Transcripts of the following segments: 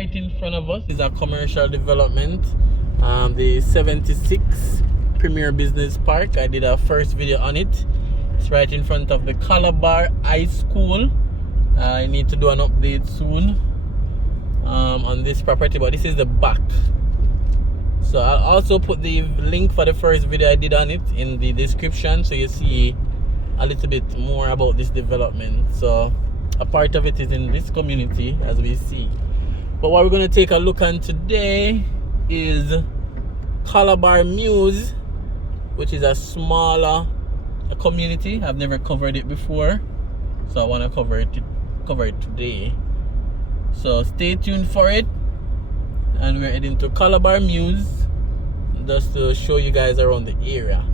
right in front of us is a commercial development, the 76 Premier Business Park. I did a first video on it. It's right in front of the Calabar High School. I need to do an update soon on this property, but this is the back. So I'll also put the link for the first video I did on it in the description, so you see a little bit more about this development. So a part of it is in this community, as we see. But what we're going to take a look on today is Calabar Mews, which is a smaller community. I've never covered it before, so I want to cover it today. So stay tuned for it. And we're heading to Calabar Mews just to show you guys around the area.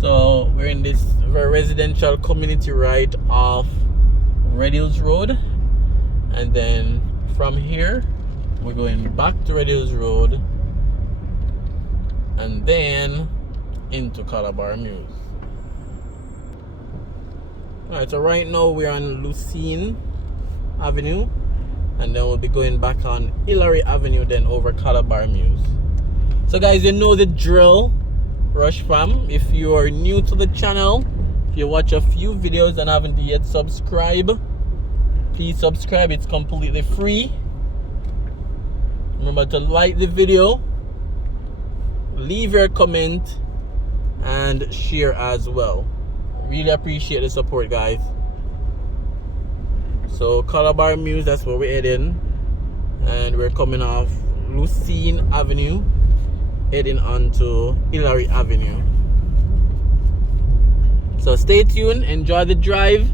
So we're in this very residential community right off Red Hills Road, and then from here we're going back to Red Hills Road and then into Calabar Mews. Alright, so right now we're on Lucene Avenue, and then we'll be going back on Hillary Avenue, then over Calabar Mews. So guys, you know the drill, Rush fam. If you are new to the channel, if you watch a few videos and haven't yet subscribed, please subscribe. It's completely free. Remember to like the video, leave your comment, and share as well. Really appreciate the support, guys. So Calabar Mews, that's where we're heading, and we're coming off Lucene Avenue, heading on to Hillary Avenue. So stay tuned, enjoy the drive.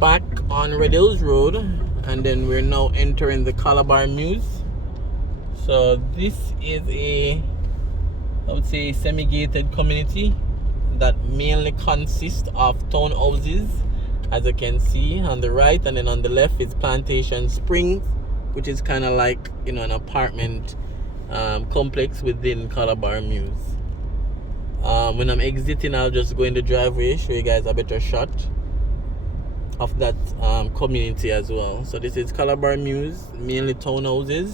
Back on Red Hills Road, and then we're now entering the Calabar Mews. So this is I would say, semi-gated community that mainly consists of townhouses, as you can see on the right, and then on the left is Plantation Springs, which is kind of like, you know, an apartment complex within Calabar Mews. When I'm exiting, I'll just go in the driveway, show you guys a better shot of that community as well. So this is Calabar Mews, mainly townhouses.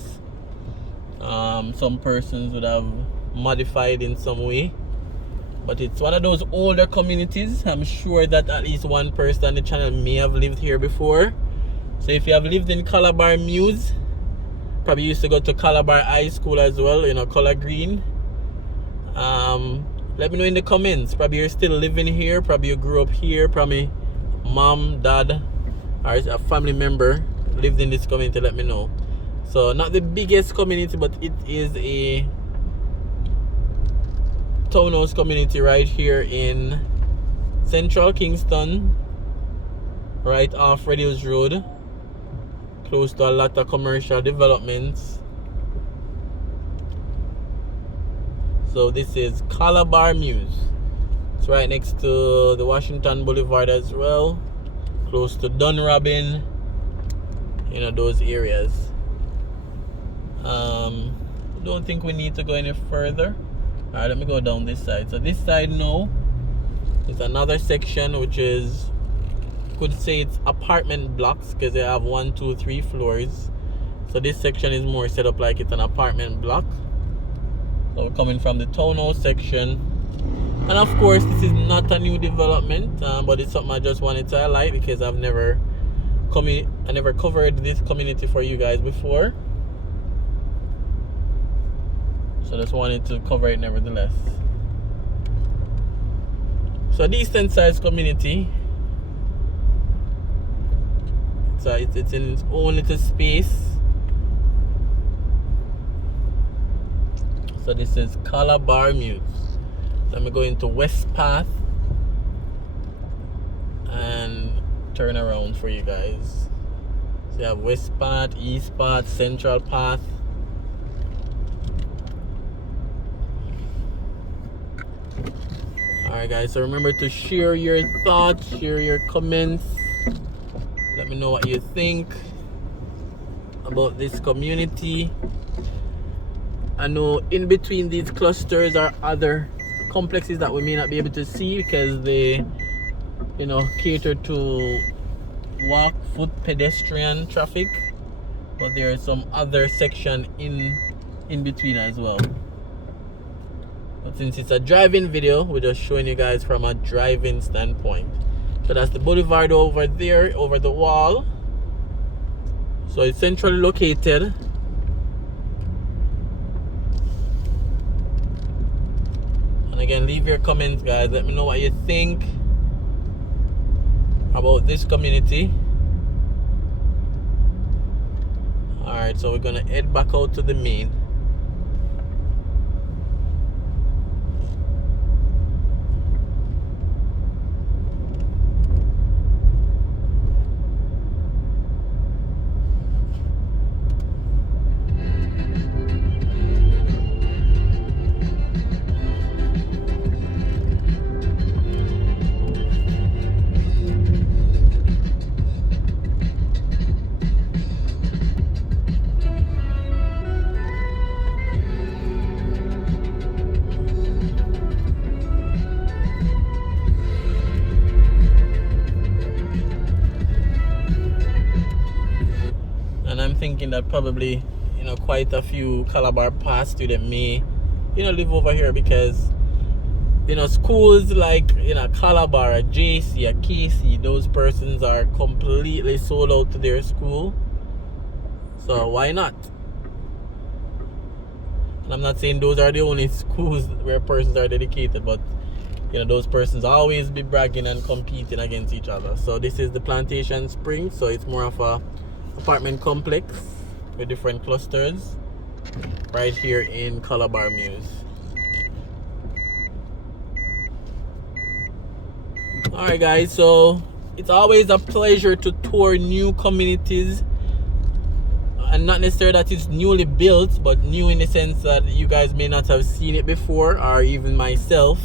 Some persons would have modified in some way, but it's one of those older communities. I'm sure that at least one person on the channel may have lived here before. So if you have lived in Calabar Mews, probably used to go to Calabar High School as well, you know, color green, let me know in the comments. Probably you're still living here, probably you grew up here, probably mom, dad, or a family member lived in this community. Let me know. So not the biggest community, but it is a townhouse community right here in central Kingston, right off Red Hills Road, close to a lot of commercial developments. So this is Calabar Mews. It's right next to the Washington Boulevard as well, close to Dunrobin, you know, those areas. Don't think we need to go any further. Alright, let me go down this side. So this side now is another section, which is, could say it's apartment blocks, because they have 1, 2, 3 floors. So this section is more set up like it's an apartment block. So we're coming from the townhouse section, and of course this is not a new development, but it's something I just wanted to highlight because I never covered this community for you guys before. So just wanted to cover it nevertheless. So a decent sized community. So it's in its own little space. So this is Calabar Mews. So I'm going to go into West Path and turn around for you guys. So you have West Path, East Path, Central Path. Alright guys, so remember to share your thoughts, share your comments. Let me know what you think about this community. I know in between these clusters are other complexes that we may not be able to see because they, you know, cater to walk, foot, pedestrian traffic. But there is some other section in between as well. But since it's a driving video, we're just showing you guys from a driving standpoint. So that's the boulevard over there, over the wall. So it's centrally located. And again, leave your comments, guys. Let me know what you think about this community. Alright, so we're gonna head back out to the main. Thinking that probably, you know, quite a few Calabar Pass students may, you know, live over here because, you know, schools like, you know, Calabar, a JC, a KC, those persons are completely sold out to their school. So why not? And I'm not saying those are the only schools where persons are dedicated, but, you know, those persons always be bragging and competing against each other. So this is the Plantation Springs, so it's more of a apartment complex with different clusters right here in Calabar Mews. Alright guys, so it's always a pleasure to tour new communities, and not necessarily that it's newly built, but new in the sense that you guys may not have seen it before, or even myself.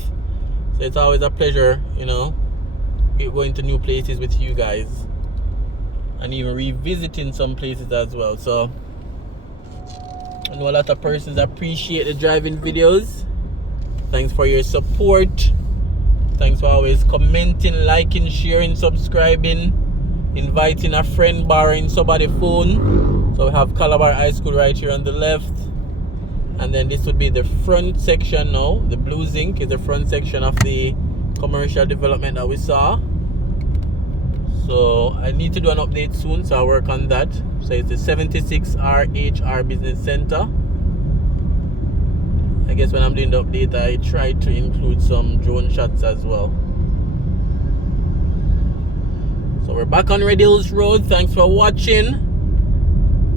So it's always a pleasure, you know, going to new places with you guys, and even revisiting some places as well. So I know a lot of persons appreciate the driving videos. Thanks for your support. Thanks for always commenting, liking, sharing, subscribing, inviting a friend, borrowing somebody's phone. So we have Calabar High School right here on the left, and then this would be the front section now. The blue zinc is the front section of the commercial development that we saw. So I need to do an update soon, so I'll work on that. So it's the 76 RHR Business Center. I guess when I'm doing the update, I try to include some drone shots as well. So we're back on Red Hills Road. Thanks for watching.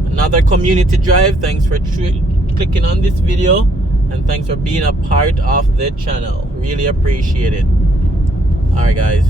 Another community drive. Thanks for clicking on this video, and thanks for being a part of the channel. Really appreciate it. Alright guys.